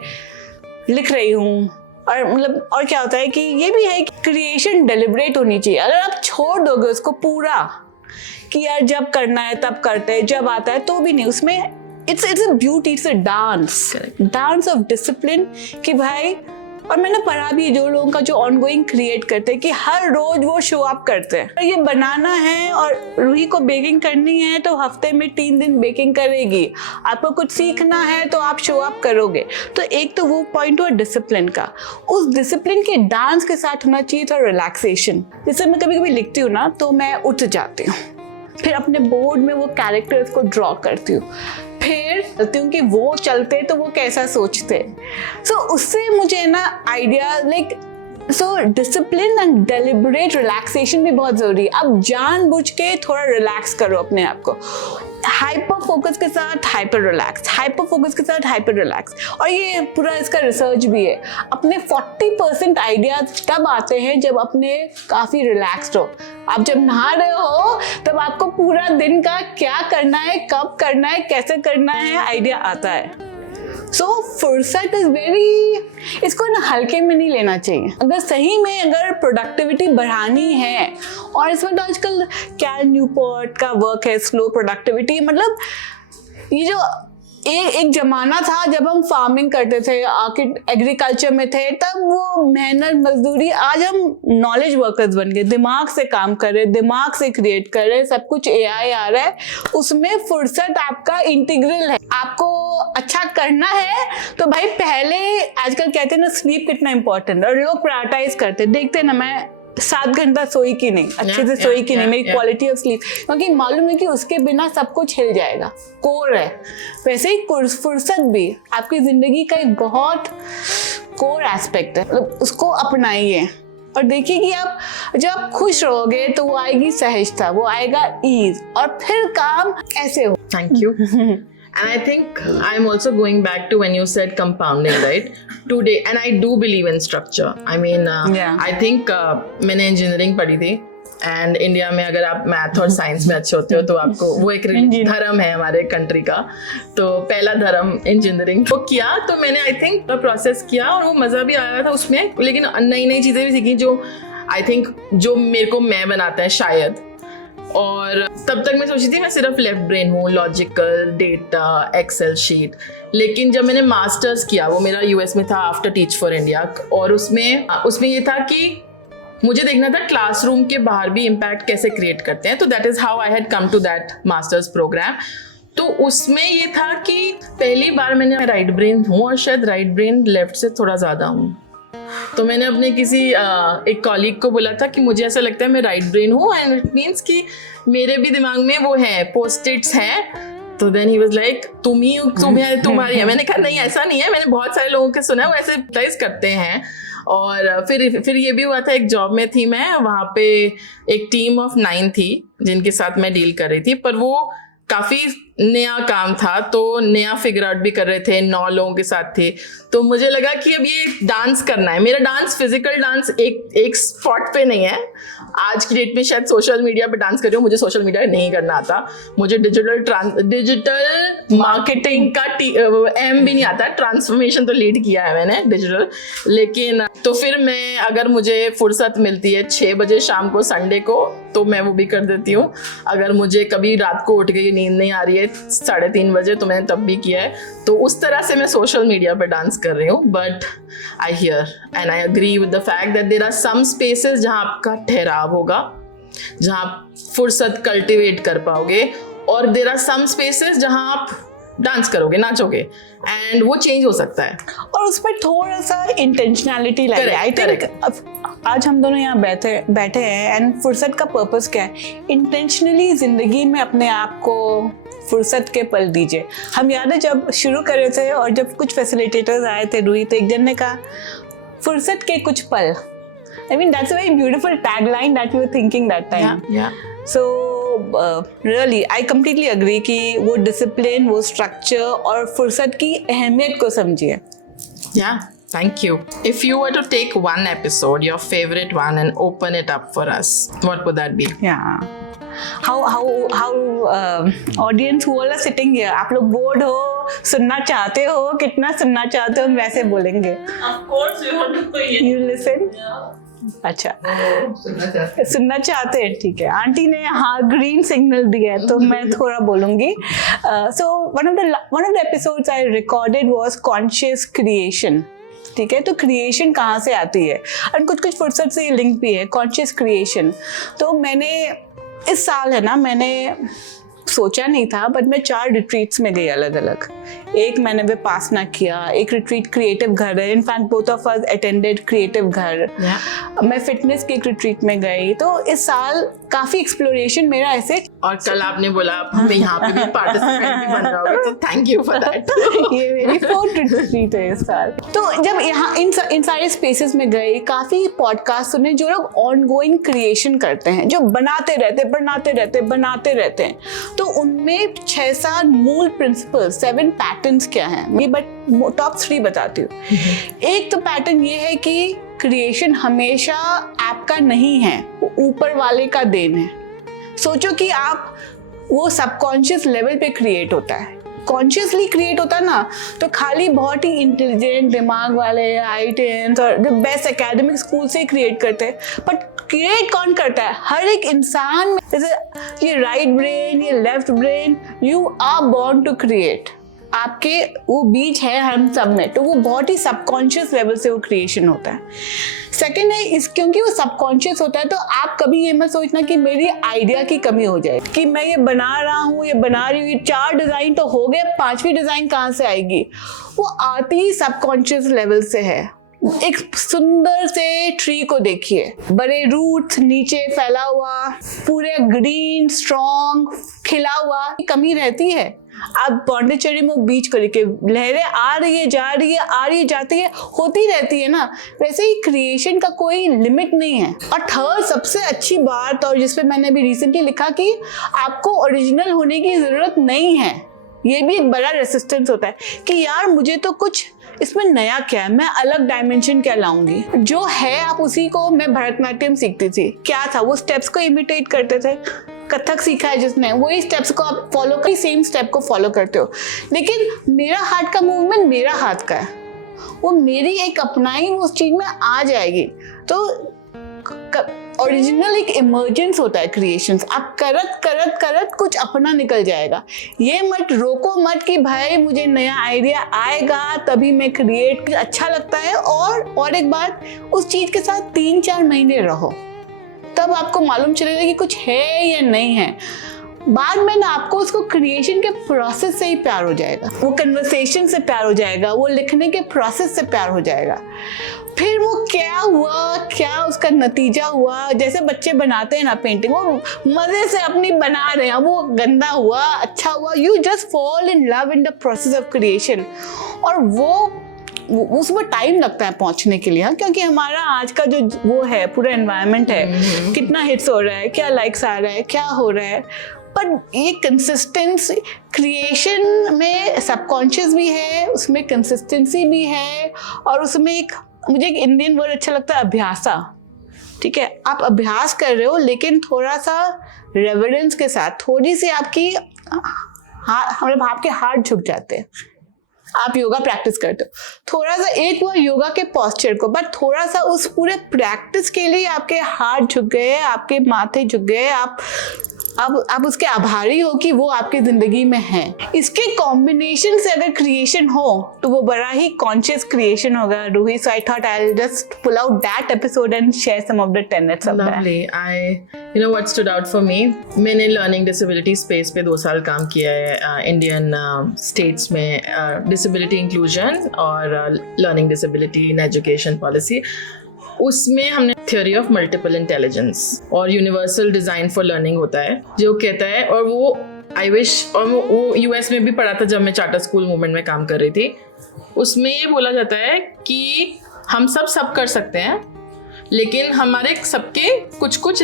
लिख रही हूँ। और मतलब और क्या होता है कि ये भी है कि क्रिएशन डेलिब्रेट होनी चाहिए। अगर आप छोड़ दोगे उसको पूरा कि यार जब करना है तब करते हैं, जब आता है तो भी नहीं, उसमें it's a beauty, it's a dance of discipline कि भाई। और मैंने पढ़ा भी जो लोगों का जो ऑनगोइंग क्रिएट करते हैं कि हर रोज वो शो अप करते हैं। ये बनाना है और रूही को बेकिंग करनी है तो हफ्ते में 3 दिन बेकिंग करेगी। आपको कुछ सीखना है तो आप शो अप करोगे। तो एक तो वो पॉइंट हुआ डिसिप्लिन का। उस डिसिप्लिन के डांस के साथ होना चाहिए था रिलैक्सेशन। जैसे मैं कभी कभी लिखती हूँ ना तो मैं उठ जाती हूँ, फिर अपने बोर्ड में वो कैरेक्टर्स को ड्रॉ करती हूँ, फिर कहती हूँ कि वो चलते तो वो कैसा सोचते। सो उससे मुझे ना idea like so discipline and deliberate relaxation भी बहुत जरूरी है। अब जानबूझ के थोड़ा रिलैक्स करो अपने आप को, हाइपर फोकस के साथ हाइपर रिलैक्स, हाइपर फोकस के साथ हाइपर रिलैक्स। और ये पूरा इसका रिसर्च भी है। अपने 40% आइडियाज तब आते हैं जब अपने काफी रिलैक्स्ड हो। आप जब नहा रहे हो तब आपको पूरा दिन का क्या करना है, कब करना है, कैसे करना है आइडिया आता है। सो फुर्सत इज वेरी, इसको ना हल्के में नहीं लेना चाहिए। अगर सही में अगर प्रोडक्टिविटी बढ़ानी है, और इसमें तो आजकल कैल न्यूपोर्ट का वर्क है स्लो प्रोडक्टिविटी। मतलब ये जो एक जमाना था जब हम फार्मिंग करते थे, एग्रीकल्चर में थे, तब वो मेहनत मजदूरी, आज हम नॉलेज वर्कर्स बन गए, दिमाग से काम कर रहे, दिमाग से क्रिएट कर रहे, सब कुछ AI आ रहा है, उसमें फुर्सत आपका इंटीग्रल है। आपको अच्छा करना है तो भाई पहले, आजकल कहते हैं ना स्लीप कितना इंपॉर्टेंट है, और लोग प्रायोरिटाइज करते, देखते ना मैं 7 घंटा सोई कि नहीं, अच्छे से सोई कि नहीं, मेरी क्वालिटी ऑफ स्लीप, क्योंकि मालूम है कि उसके बिना सब कुछ हिल जाएगा, कोर है। वैसे ही फुर्सत भी आपकी जिंदगी का एक बहुत कोर एस्पेक्ट है, मतलब उसको अपनाइए और देखिए कि आप जब आप खुश रहोगे तो वो आएगी सहजता, वो आएगा ईज, और फिर काम ऐसे हो। Thank you. And I think I'm also going back to when you said compounding, right? Today, and I do believe in structure. I mean, I think मैंने engineering पढ़ी थी, and India में अगर आप math और science में अच्छे होते हो तो आपको वो एक धर्म है हमारे कंट्री का, तो पहला धर्म इंजीनियरिंग वो किया। तो मैंने I think प्रोसेस किया और वो मज़ा भी आया था उसमें, लेकिन नई नई चीज़ें भी सीखी जो I think जो मेरे को मैं बनाता है शायद। और तब तक मैं सोची थी मैं सिर्फ लेफ्ट ब्रेन हूँ, लॉजिकल, डेटा, एक्सेल शीट। लेकिन जब मैंने मास्टर्स किया, वो मेरा US में था आफ्टर टीच फॉर इंडिया, और उसमें ये था कि मुझे देखना था क्लासरूम के बाहर भी इम्पैक्ट कैसे क्रिएट करते हैं। तो that is how I had come to that masters program. तो उसमें ये था कि पहली बार मैंने राइट ब्रेन हूँ, और शायद राइट ब्रेन लेफ्ट से थोड़ा ज़्यादा हूँ। तो मैंने अपने किसी एक कॉलीग को बोला था कि मुझे ऐसा लगता है मैं राइट ब्रेन हूँ, एंड इट मीन्स कि मेरे भी दिमाग में वो है, पोस्ट-इट्स हैं। तो देन ही वाज लाइक तुम्हारी है। मैंने कहा नहीं ऐसा नहीं है, मैंने बहुत सारे लोगों के सुना है वो ऐसे यूटिलाइज करते हैं। और फिर ये भी हुआ था, एक जॉब में थी मैं, वहाँ पे एक टीम ऑफ 9 थी जिनके साथ मैं डील कर रही थी, पर वो काफ़ी नया काम था, तो नया फिगर आउट भी कर रहे थे, 9 लोगों के साथ थे। तो मुझे लगा कि अब ये डांस करना है। मेरा डांस, फिजिकल डांस एक स्पॉट पे नहीं है। आज की डेट में शायद सोशल मीडिया पे डांस कर रही हूँ, मुझे सोशल मीडिया नहीं करना आता। मुझे डिजिटल मार्केटिंग का एम भी नहीं आता, ट्रांसफॉर्मेशन तो लीड किया है मैंने डिजिटल। लेकिन तो फिर मैं, अगर मुझे फुर्सत मिलती है 6 बजे शाम को संडे को, तो मैं वो भी कर देती हूँ। अगर मुझे कभी रात को उठ के नींद नहीं आ रही है 3:30 बजे, तो मैंने तब भी किया है। तो उस तरह से मैं सोशल मीडिया पे डांस कर रही हूँ। But I hear and I agree with the fact that there are some spaces जहाँ आपका ठहराव होगा, जहाँ आप फुर्सत कल्टिवेट कर पाओगे, और देयर आर सम स्पेसेस जहाँ आप डांस करोगे, नाचोगे, एंड वो चेंज हो सकता है. और उस पर थोड़ा सा इंटेंशनैलिटी लगे. आई थिंक आज हम दोनों यहाँ बैठे हैं एंड फुर्सत का पर्पस क्या है? इंटेंशनली जिंदगी में अपने आप को फुर्सत के पल दीजिए. हम याद है जब शुरू कर रहे थे और जब कुछ फैसिलिटेटर्स आए थे रूही, तो एक जन ने कहा फुर्सत के कुछ पल. I mean that's a very beautiful tagline that we were thinking that time. Yeah. So really I completely agree कि वो discipline, वो structure और फुर्सत की अहमियत को समझिए. Yeah, thank you. If you were to take one episode, your favorite one, and open it up for us, what would that be? Yeah. How audience who all are sitting here, आप लोग bored हो, सुनना चाहते हो, कितना सुनना चाहते हो, हम वैसे बोलेंगे. Of course we want to hear. You listen? Yeah. अच्छा, सुनना चाहते हैं, ठीक है. आंटी ने हाँ ग्रीन सिग्नल दिया है तो मैं थोड़ा बोलूंगी. So one of the episodes I recorded was conscious creation. ठीक है, तो क्रिएशन कहाँ से आती है और कुछ फुर्सत से लिंक भी है कॉन्शियस क्रिएशन. तो मैंने इस साल है ना, मैंने सोचा नहीं था बट मैं 4 रिट्रीट्स में गई अलग अलग. एक मैंने विपासना किया, एक रिट्रीट क्रिएटिव घर है. In fact both of us attended creative घर. मैं फिटनेस के एक रिट्रीट में गई. तो इस साल काफी एक्सप्लोरेशन मेरा ऐसे. और कल आपने बोला मैं यहाँ पे भी पार्टिसिपेंट भी बन जाओगे, तो थैंक यू फॉर दैट. ये मेरी 4th रिट्रीट है इस साल. तो जब यहाँ इन सारे स्पेसेस में गए, काफी पॉडकास्ट सुने जो लोग ऑनगोइंग क्रिएशन करते हैं, जो बनाते रहते हैं. तो उनमें 6-7 मूल प्रिंसिपल, 7 पैटर्न्स क्या हैं, ये बट टॉप 3 बताती हूँ. एक तो पैटर्न ये है कि क्रिएशन हमेशा आपका नहीं है, वो ऊपर वाले का देन है. सोचो कि आप वो सबकॉन्शियस लेवल पे क्रिएट होता है. कॉन्शियसली क्रिएट होता ना तो खाली बहुत ही इंटेलिजेंट दिमाग वाले IITians और जो बेस्ट एकेडमिक स्कूल से क्रिएट करते हैं. बट क्रिएट कौन करता है? हर एक इंसान में, जैसे ये राइट ब्रेन, ये left brain, you are born to create. आपके वो बीज है हम सब में, तो वो बहुत ही सबकॉन्शियस लेवल से वो क्रिएशन होता है. सेकेंड है इस, क्योंकि वो सबकॉन्शियस होता है तो आप कभी ये मत सोचना कि मेरी आइडिया की कमी हो जाए, कि मैं ये बना रहा हूँ, ये बना रही हूँ, ये 4 डिजाइन तो हो गए, 5वीं डिजाइन कहाँ से आएगी? वो आती ही सबकॉन्शियस लेवल से है. एक सुंदर से ट्री को देखिए, बड़े रूट्स, नीचे फैला हुआ, पूरे ग्रीन स्ट्रॉन्ग खिला हुआ. कमी रहती है. आप पौंडीचेरी में बीच को लेके लहरें आ रही है, जा रही है, आ रही है, जाती है, होती रहती है ना. वैसे ही क्रिएशन का कोई लिमिट नहीं है. और थर्ड सबसे अच्छी बात, और जिसपे मैंने अभी रिसेंटली लिखा कि आपको ओरिजिनल होने की जरूरत नहीं है. ये भी एक बड़ा रेसिस्टेंस होता है कि यार मुझे तो कुछ इसमें नया क्या है, मैं अलग डायमेंशन क्या लाऊंगी. जो है आप उसी को. मैं भरतनाट्यम सीखती थी, क्या था वो स्टेप्स को इमिटेट करते थे. कथक सीखा है जिसने, वही स्टेप्स को आप फॉलो कर, सेम स्टेप को फॉलो करते हो. लेकिन मेरा हाथ का मूवमेंट मेरा हाथ का है, वो मेरी एक अपनाई उस चीज में आ जाएगी. तो ओरिजिनल एक इमर्जेंस होता है क्रिएशंस. आप करत कुछ अपना निकल जाएगा. ये मत रोको मत कि भाई मुझे नया आइडिया आएगा तभी मैं क्रिएट, अच्छा लगता है. और एक बात, उस चीज के साथ 3-4 महीने रहो, तब आपको मालूम चलेगा कि कुछ है या नहीं है. बाद में ना आपको उसको क्रिएशन के प्रोसेस से ही प्यार हो जाएगा, वो कन्वर्सेशन से प्यार हो जाएगा, वो लिखने के प्रोसेस से प्यार हो जाएगा. फिर वो क्या हुआ, क्या उसका नतीजा हुआ. जैसे बच्चे बनाते हैं ना पेंटिंग, वो मजे से अपनी बना रहे हैं, वो गंदा हुआ, अच्छा हुआ, you just fall in love in the process of creation. और वो उसमें टाइम लगता है पहुंचने के लिए. हाँ, क्योंकि हमारा आज का जो वो है पूरा एनवायरनमेंट है, कितना हिट्स हो रहा है, क्या लाइक्स आ रहा है, क्या हो रहा है. पर ये कंसिस्टेंसी क्रिएशन में सबकॉन्शियस भी है, उसमें कंसिस्टेंसी भी है, और उसमें एक, मुझे एक इंडियन वर्ड अच्छा लगता है, अभ्यासा. ठीक है, आप अभ्यास कर रहे हो लेकिन थोड़ा सा रेवरेंस के साथ, थोड़ी सी आपकी मतलब आपके हाथ झुक जाते हैं. आप योगा प्रैक्टिस करते हो, थोड़ा सा एक वो योगा के पोस्चर को, बट थोड़ा सा उस पूरे प्रैक्टिस के लिए आपके हाथ झुक गए, आपके माथे झुक गए, आप अब आप उसके आभारी हो कि वो आपकी जिंदगी में है। इसके कॉम्बिनेशन से अगर क्रिएशन हो तो वो बड़ा ही कॉन्शियस क्रिएशन होगा Roohi. So I thought I will just pull out that episode and share some of the tenets of that. Lovely. You know what stood out for me? मैंने लर्निंग डिसेबिलिटी स्पेस पे 2 साल काम किया है Indian states में, disability inclusion और learning disability in education policy. उसमें हमने थ्योरी ऑफ मल्टीपल इंटेलिजेंस और यूनिवर्सल डिजाइन फॉर लर्निंग होता है जो कहता है, और वो आई विश, और वो यूएस में भी पढ़ा था जब मैं चार्टर स्कूल मूवमेंट में काम कर रही थी। उसमें ये बोला जाता है कि हम सब कर सकते हैं, लेकिन हमारे सबके कुछ कुछ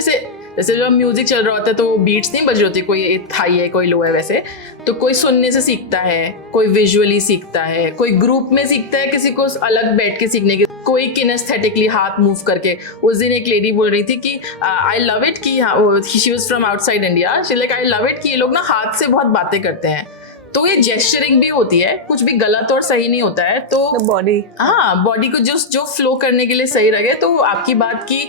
जैसे जब म्यूजिक चल रहा होता है तो वो बीट्स नहीं बज रही होती, कोई हाई है कोई लो है, वैसे तो कोई सुनने से सीखता है, कोई विजुअली सीखता है, कोई ग्रुप में सीखता है, किसी को अलग बैठ के सीखने की, कोई किनेस्थेटिकली हाथ मूव करके। उस दिन एक लेडी बोल रही थी कि आई लव इट कि she was from outside India, she like I love it कि ये लोग ना हाथ से बहुत बातें करते हैं। तो ये जेस्चरिंग भी होती है, कुछ भी गलत और सही नहीं होता है। तो बॉडी, हाँ, बॉडी को जो फ्लो करने के लिए सही लगे। तो आपकी बात की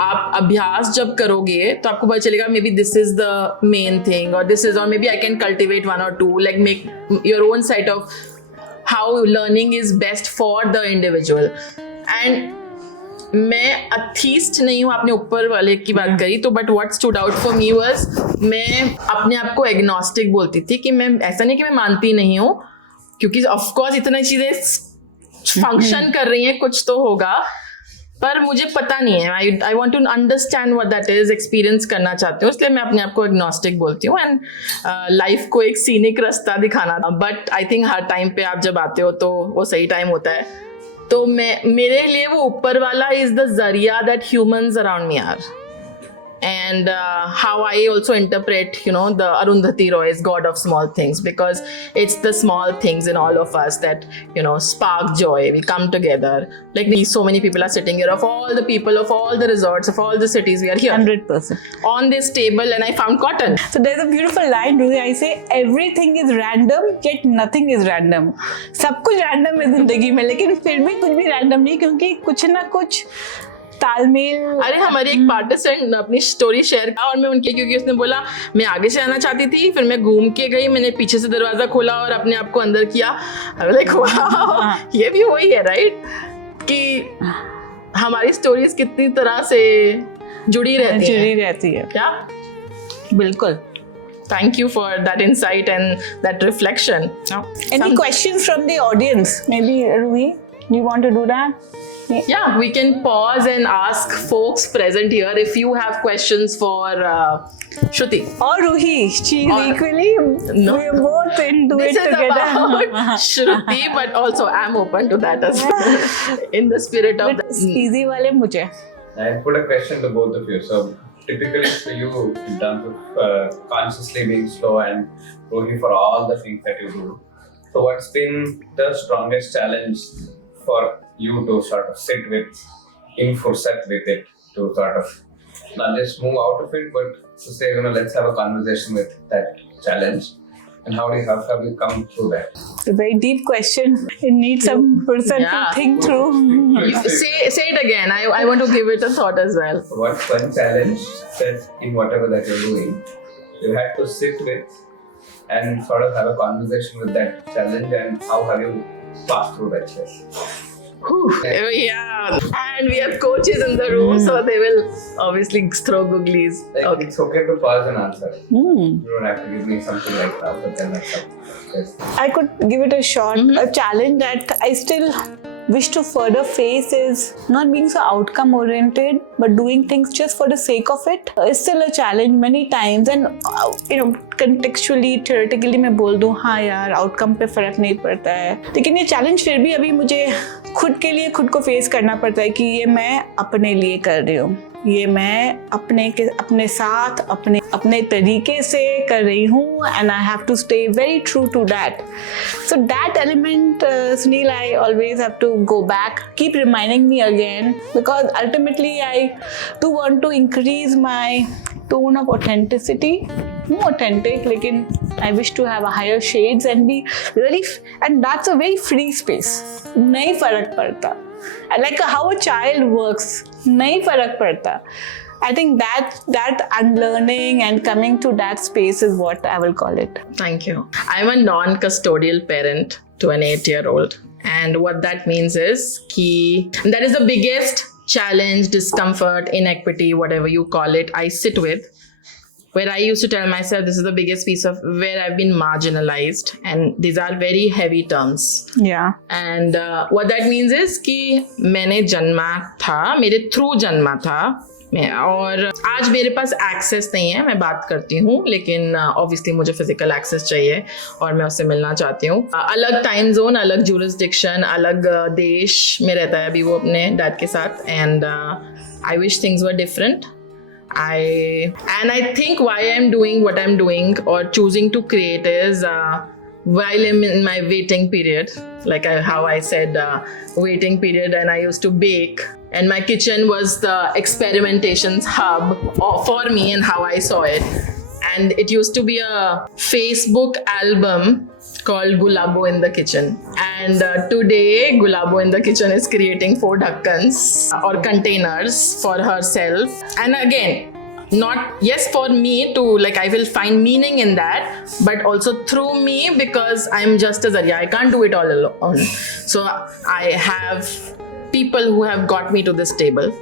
आप अभ्यास जब करोगे तो आपको पता चलेगा maybe this is the main thing, और दिस इज, और maybe I can cultivate 1 or 2, like make your own set of how learning is best for the individual. And मैं अथीस्ट नहीं हूँ, आपने ऊपर वाले की बात करी तो, but what stood out for me was, मैं अपने आप को एग्नोस्टिक बोलती थी कि मैं ऐसा नहीं कि मैं मानती नहीं हूँ, क्योंकि ऑफ कोर्स इतनी चीजें फंक्शन कर रही हैं, कुछ तो होगा, पर मुझे पता नहीं है। I want to understand what that is, experience करना चाहती हूँ, इसलिए मैं अपने आप को एग्नोस्टिक बोलती हूँ। एंड लाइफ को एक सीनिक रास्ता दिखाना, but I think her time पे आप जब आते हो तो वो सही टाइम होता है। तो मेरे लिए वो ऊपर वाला इज द जरिया that humans around me are, and how I also interpret, you know, the Arundhati Roy's God of Small Things, because it's the small things in all of us that, you know, spark joy. We come together, like so many people are sitting here, of all the people, of all the resorts, of all the cities, we are here 100% on this table, and I found cotton. So there's a beautiful line, Ruhi. I say everything is random, yet nothing is random. सब कुछ random है जिंदगी में, लेकिन फिर भी कुछ भी random नहीं, क्योंकि कुछ ना कुछ तालमेल। अरे हमारी एक पार्टिसिपेंट अपनी स्टोरी शेयर किया और मैं उनके, क्योंकि उसने बोला मैं आगे से आना चाहती थी, फिर मैं घूम के गई, मैंने पीछे से दरवाजा खोला और अपने आप को अंदर किया। लाइक वाह, ये भी वही है राइट, कि हमारी स्टोरीज कितनी तरह से जुड़ी रहती है क्या। बिल्कुल। Thank you for that insight and that reflection. Any questions from the audience? Maybe Ruhi, do you want to do that? Yeah, we can pause and ask folks present here if you have questions for Shruti. Or Ruhi, she's equally, no. we're both into This it together. This is about Shruti, but also I'm open to that as well. In the spirit of that. Easy wale mujhe. I put a question to both of you. So typically for you, in terms of consciously being slow, and Ruhi for all the things that you do, so what's been the strongest challenge for you to sort of sit with, in furset with it, to sort of not just move out of it, but to say, you know, let's have a conversation with that challenge, and how have you come through that? It's a very deep question. It needs some person to think through. Say it again. I want to give it a thought as well. What's one challenge that in whatever that you're doing, you had to sit with and sort of have a conversation with that challenge, and how have you passed through that challenge? Yeah, and we have coaches in the room, so they will obviously throw googlies. Like, Okay. it's okay to pause and answer. You don't have to give me something like that, but then that's yes. I could give it a shot. A challenge that I still wish to further face is not being so outcome oriented, but doing things just for the sake of it. It's still a challenge many times, and you know, contextually, theoretically मैं बोल दूँ हाँ यार outcome पे फर्क नहीं पड़ता है, लेकिन ये चैलेंज फिर भी अभी मुझे खुद के लिए खुद को फेस करना पड़ता है कि ये मैं अपने लिए कर रही हूँ, ये मैं अपने साथ अपने तरीके से कर रही हूँ, and I have to stay very true to that. So that element Sunil, I always have to go back, keep reminding me again, because ultimately I do want to increase my tone of authenticity, more authentic, लेकिन I wish to have a higher shades and be really, and that's a very free space. नहीं फर्क पड़ता. Like how a child works, नहीं फर्क पड़ता. I think that unlearning and coming to that space is what I will call it. Thank you. I'm a non-custodial parent to an 8-year-old. And what that means is that is the biggest challenge, discomfort, inequity, whatever you call it, I sit with. Where I used to tell myself this is the biggest piece of where I've been marginalized. And these are very heavy terms. Yeah. And what that means is कि मैंने जन्मा था, मेरे through जन्मा था और आज मेरे पास एक्सेस नहीं है, मैं बात करती हूँ, लेकिन ऑब्वियसली मुझे फिजिकल एक्सेस चाहिए और मैं उससे मिलना चाहती हूँ. अलग टाइम जोन, अलग जुरिस्डिक्शन, अलग देश में रहता है अभी वो अपने डैड के साथ. And I wish things were different. I think why I'm doing what I'm doing or choosing to create is while I'm in my waiting period, like how I said waiting period, and I used to bake, and my kitchen was the experimentations hub for me and how I saw it. And it used to be a Facebook album called Gulabo in the Kitchen. And today, Gulabo in the Kitchen is creating 4 dhakkans or containers for herself. And again, for me to, like, I will find meaning in that, but also through me, because I'm just a Zarya. I can't do it all alone. So I have people who have got me to this table.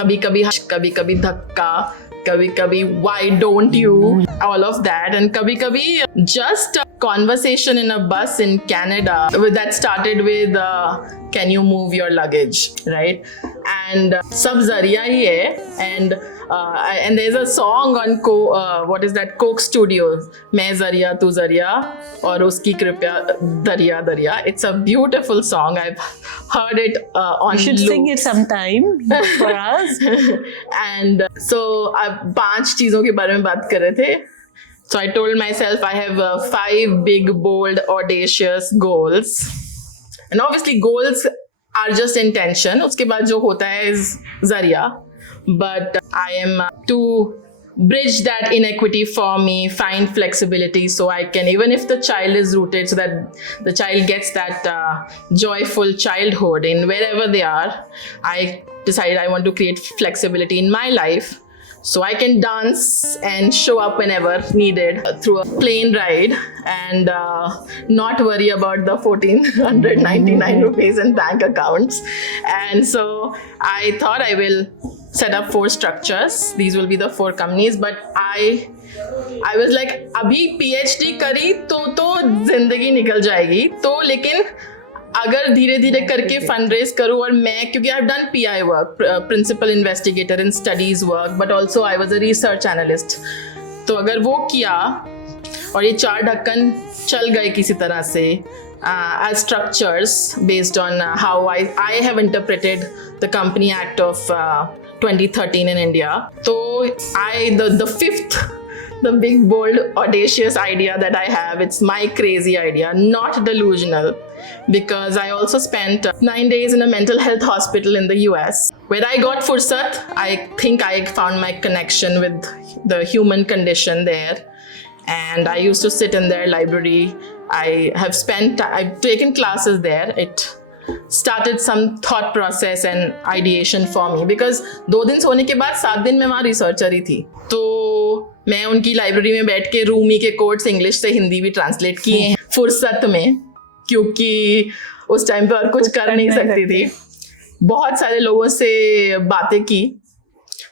Kabhi kabhi dhakka. Kabhi, why don't you? All of that. And kabhi, just a conversation in a bus in Canada that started with, can you move your luggage, right? And sab Zarya hi hai. And there's a song on Coke Studio, Main Zarya, Tu Zarya, aur uski kripya Darya. It's a beautiful song. I've heard it on You should sing it sometime for us. And so आप 5 चीज़ों के बारे में बात कर रहे थे. So I told myself I have 5 big, bold, audacious goals. And obviously goals are just intention. उसके बाद जो होता है is Zarya. But I am to bridge that inequity for me, find flexibility so I can, even if the child is rooted, so that the child gets that joyful childhood in wherever they are, I decided I want to create flexibility in my life so I can dance and show up whenever needed through a plane ride and not worry about the 1,499 rupees in bank accounts. And so I thought I will set up 4 structures. These will be the 4 companies. But I was like, अभी PhD करी तो जिंदगी निकल जाएगी. तो लेकिन अगर धीरे धीरे करके फंड रेज करूँ और मैं, क्योंकि I have done PI work, principal investigator in studies work, but also I was a research analyst. तो अगर वो किया और ये 4 ढक्कन चल गए किसी तरह से as structures based on how I have interpreted the Company Act of 2013 in India. So the 5th, the big, bold, audacious idea that I have, it's my crazy idea, not delusional, because I also spent 9 days in a mental health hospital in the US where I got fursat. I think I found my connection with the human condition there, and I used to sit in their library. I've taken classes there. It started some thought process and ideation for me, because 2 दिन सोने के बाद 7 दिन मैं वहाँ researcher ही थी. तो मैं उनकी लाइब्रेरी में बैठ के रूमी के कोट्स इंग्लिश से हिंदी भी ट्रांसलेट किए हैं फुर्सत में, क्योंकि उस टाइम पे और कुछ कर नहीं सकती थी. बहुत सारे लोगों से बातें की.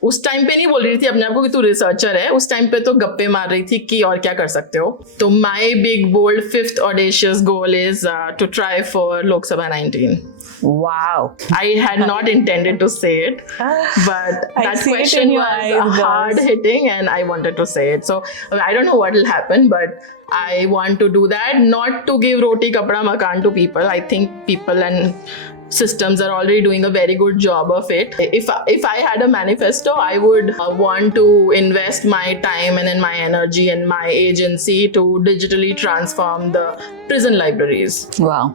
उस टाइम पे नहीं बोल रही थी अपने आप को कि तू रिसर्चर है, उस टाइम पे तो गप्पे मार रही थी कि और क्या कर सकते हो. तो my big bold 5th audacious goal is to try for Lok Sabha 19. Wow. I had not intended to say it, but that question was hard hitting and I wanted to say it. So I don't know what will happen, but I want to do that, not to give roti kapda makan to people. I think people and systems are already doing a very good job of it. If I had a manifesto, I would want to invest my time and my energy and my agency to digitally transform the prison libraries. Wow.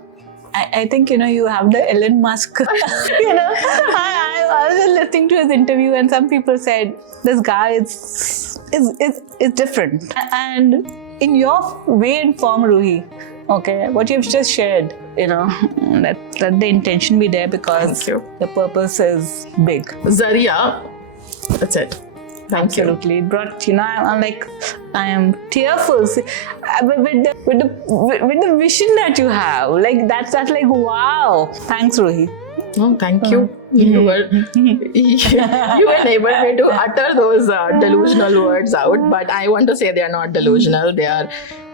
I think, you have the Elon Musk, I was listening to his interview and some people said, this guy is different. And in your way and form, Ruhi, okay, what you've just shared, let the intention be there, because the purpose is big. Zarya That's it. Thank you. Absolutely. It brought, I'm like, I am tearful with the vision that you have. Like that's like, wow. Thanks, Ruhi. Oh, thank you. You enabled me to utter those delusional words out, but I want to say they are not delusional.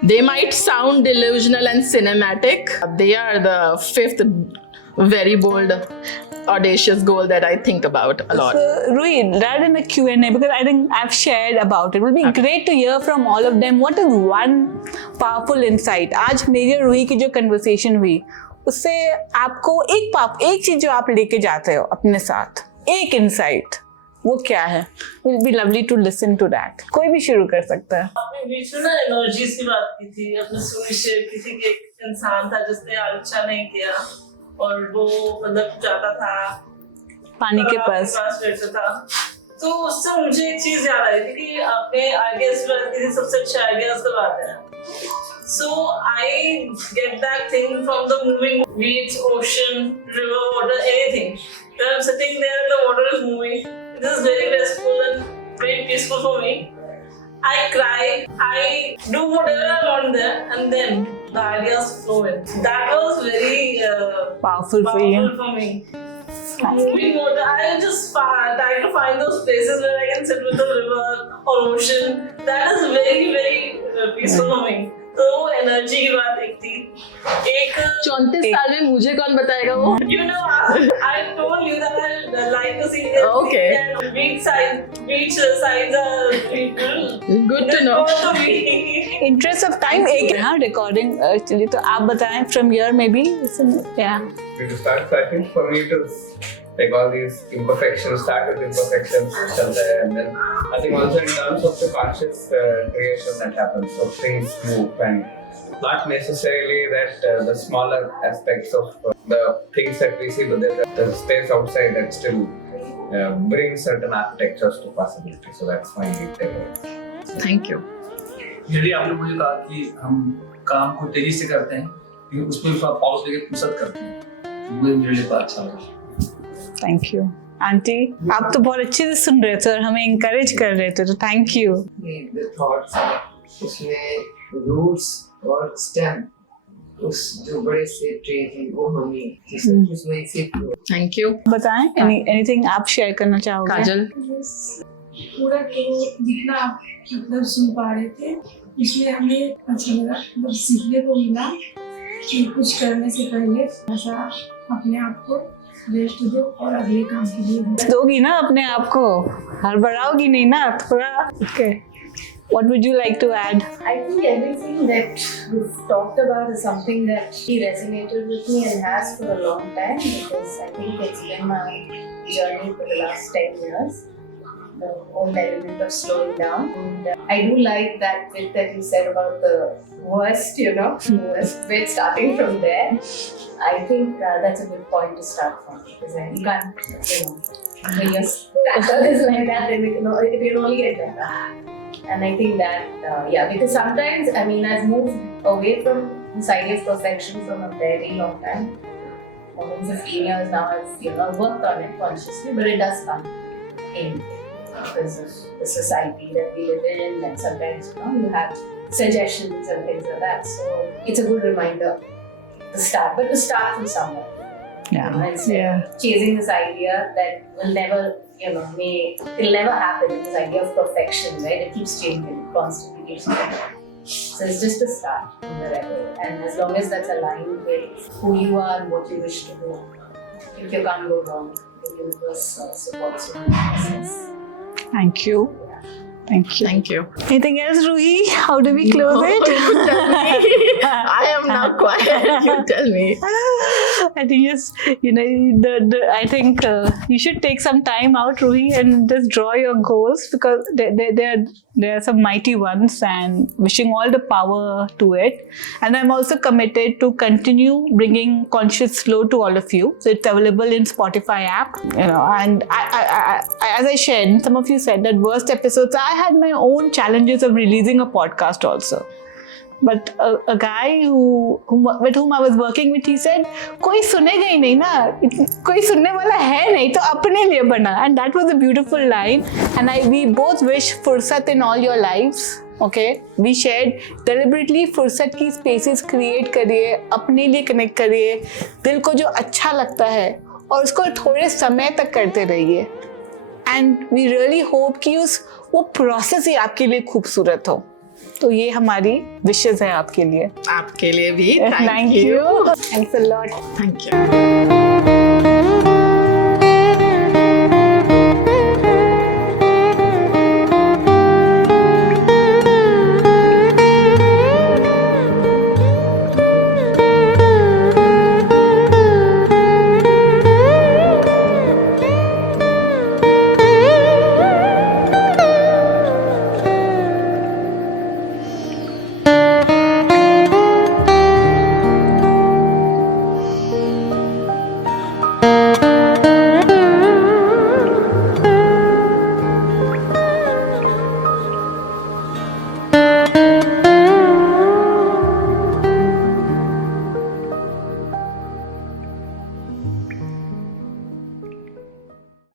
They might sound delusional and cinematic. They are the fifth very bold, audacious goal that I think about a lot. So, Ruhi, rather than a Q&A, because I think I've shared about it, it would be great to hear from all of them. What is one powerful insight? आज मेरी और रुही की जो conversation हुई, उससे आपको एक चीज जो आप लेके जाते हो अपने साथ, एक insight, वो क्या है? It will be lovely to listen to that. कोई भी शुरू कर सकता है. आपने बीच में ना एनर्जीज की बात की थी. आपने सुनिश्चित किसी के इंसान था जिसने अच्छा नहीं किया और वो मतलब जाता था पानी के पास बैठता था. तो उससे मुझे एक चीज याद आई थी कि आपने आइडियाज की बात की थी, सबसे अच्छा आइडियाज का बात है. So I get that thing from the moving beach, ocean, river, water, anything. When I'm sitting there and the water is moving, this is very restful and very peaceful for me. I cry, I do whatever I want there, and then the ideas flow in. That was very powerful for you. For me. Moving water, I just try to find those places where I can sit with the river or ocean. That is very, very peaceful for me. तो energy की बात एक थी. एक 34 साल में मुझे कौन बताएगा वो? You know, I told you that I like to see Okay. beach sides are people. Good to know. Interest of time एक हाँ recording actually तो आप बताएं from here maybe yeah. To start, so I think for me it was like all these imperfections, start with imperfections, and then I think also in terms of the conscious creation that happens, so things move and not necessarily that the smaller aspects of the things that we see, but there's the space outside that still brings certain architectures to possibility. So that's my takeaway. Thank you. यदि आपने मुझे कहा कि हम काम को तेजी से करते हैं लेकिन उसमें पॉज लेके फुर्सत करते हैं, मुझे मेरे लिए बहुत अच्छा लगा. Thank you aunty. आप तो बहुत अच्छे से सुन रहे थे और हमें इंकरेज कर रहे थे, तो थैंक यू. The thoughts उसमें रूट्स और स्टेम उस जो बड़े से ट्री थी वो हमें उसमें से Thank you. बताएं एनीथिंग आप शेयर करना चाहोगे? काजल. पूरा तो जितना आप मतलब सुन पा रहे थे इसलिए हमें अच्छा लगा, मतलब सीखने को मिला कि कुछ करने से पहले ऐसा अपने आप को रेस्ट दो और अगले काम के लिए दोगी ना अपने आप को, हड़बड़ाओगी नहीं ना थोड़ा. Okay, what would you like to add? I think everything that we've talked about is something that resonated with me and has for a long time, because I think it's been my journey for the last 10 years. The whole element of slowing down. And I do like that bit that you said about the worst, worst bit, starting from there. I think that's a good point to start from, because then you can't, when your pattern is like that, then it will only get better. And I think that, because sometimes, I've moved away from this idea of perfection from a very long time. More than 15 years now, I've worked on it consciously, but it does come in. Because of the society that we live in, and sometimes you have suggestions and things like that. So it's a good reminder to start, but to start from somewhere. Instead of chasing this idea that will never, it'll never happen. This idea of perfection, right? It keeps changing, constantly keeps changing. So it's just a start from wherever, and as long as that's aligned with who you are and what you wish to do, if you can't go wrong, the universe supports you in the process. Thank you. Thank you. Thank you. Anything else, Ruhi? How do we close it? I am now quiet. You tell me. I think I think you should take some time out, Ruhi, and just draw your goals, because there are some mighty ones, and wishing all the power to it. And I'm also committed to continue bringing Conscious Flow to all of you. So it's available in Spotify app, and I as I shared, some of you said that worst episodes, I had my own challenges of releasing a podcast also. but a guy with whom I was working with, he said, कोई सुनेगा ही नहीं ना, कोई सुनने वाला है नहीं तो अपने लिए बना. And that was a beautiful line. And we both wish फुर्सत in all your lives. Okay, we shared deliberately फुर्सत की spaces create करिए, अपने लिए connect करिए, दिल को जो अच्छा लगता है और उसको थोड़े समय तक करते रहिए. And we really hope कि वो process ही आपके लिए खूबसूरत हो. तो ये हमारी विशेष है आपके लिए. आपके लिए भी. Thank you. Thanks a lot. Thank you.